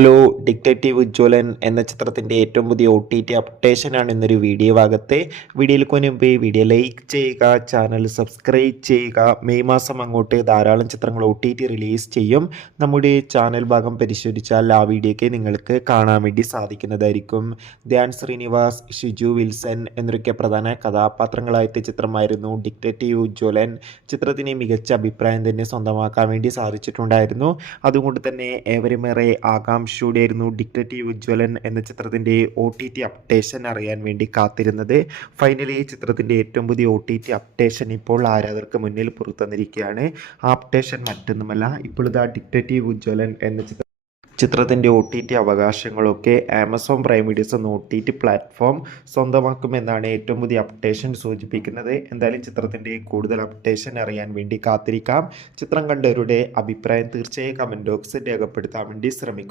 Hello, detective Ujjwalan എന്ന ചിത്രത്തിൻ്റെ ഏറ്റവും പുതിയ OTT അപ്ഡേഷനാണ് ഇന്നൊരു വീഡിയോ ഭാഗത്തെ. വീഡിയോയിലേക്ക് മുൻപ് വീഡിയോ ലൈക്ക് ചെയ്യുക, ചാനൽ സബ്സ്ക്രൈബ് ചെയ്യുക. മെയ് മാസം അങ്ങോട്ട് ധാരാളം ചിത്രങ്ങൾ OTT റിലീസ് ചെയ്യും. നമ്മുടെ ചാനൽ ഭാഗം പരിശോധിച്ചാൽ ആ വീഡിയോയ്ക്ക് നിങ്ങൾക്ക് കാണാൻ വേണ്ടി സാധിക്കുന്നതായിരിക്കും. ധ്യാൻ ശ്രീനിവാസ്, ഷിജു വിൽസൺ എന്നൊക്കെ പ്രധാന കഥാപാത്രങ്ങളായ ചിത്രമായിരുന്നു ഡിറ്റക്റ്റീവ് ഉജ്ജ്വലൻ. ചിത്രത്തിന് മികച്ച അഭിപ്രായം തന്നെ സ്വന്തമാക്കാൻ വേണ്ടി സാധിച്ചിട്ടുണ്ടായിരുന്നു. അതുകൊണ്ട് തന്നെ ഏവരുമേറെ ആകാംക്ഷയോടെയായിരുന്നു ഡിറ്റക്റ്റീവ് ഉജ്ജ്വലൻ എന്ന ചിത്രത്തിൻ്റെ OTT അപ്ഡേഷൻ അറിയാൻ വേണ്ടി കാത്തിരുന്നത്. ഫൈനലി ഈ ചിത്രത്തിൻ്റെ ഏറ്റവും പുതിയ OTT അപ്ഡേഷൻ ഇപ്പോൾ ആരാധകർക്ക് മുന്നിൽ പുറത്തുവന്നിരിക്കുകയാണ്. ആ അപ്ഡേഷൻ മറ്റൊന്നുമല്ല, ഇപ്പോൾ ഇതാ ഡിറ്റക്റ്റീവ് ഉജ്ജ്വലൻ എന്ന ചിത്രത്തിൻ്റെ OTT അവകാശങ്ങളൊക്കെ ആമസോൺ പ്രൈം വീഡിയോസ് എന്ന OTT പ്ലാറ്റ്ഫോം സ്വന്തമാക്കുമെന്നാണ് ഏറ്റവും പുതിയ അപ്ഡേഷൻ സൂചിപ്പിക്കുന്നത്. എന്തായാലും ചിത്രത്തിൻ്റെ കൂടുതൽ അപ്ഡേഷൻ അറിയാൻ വേണ്ടി കാത്തിരിക്കാം. ചിത്രം കണ്ടവരുടെ അഭിപ്രായം തീർച്ചയായും കമൻറ്റ് ബോക്സിൽ രേഖപ്പെടുത്താൻ വേണ്ടി ശ്രമിക്കും.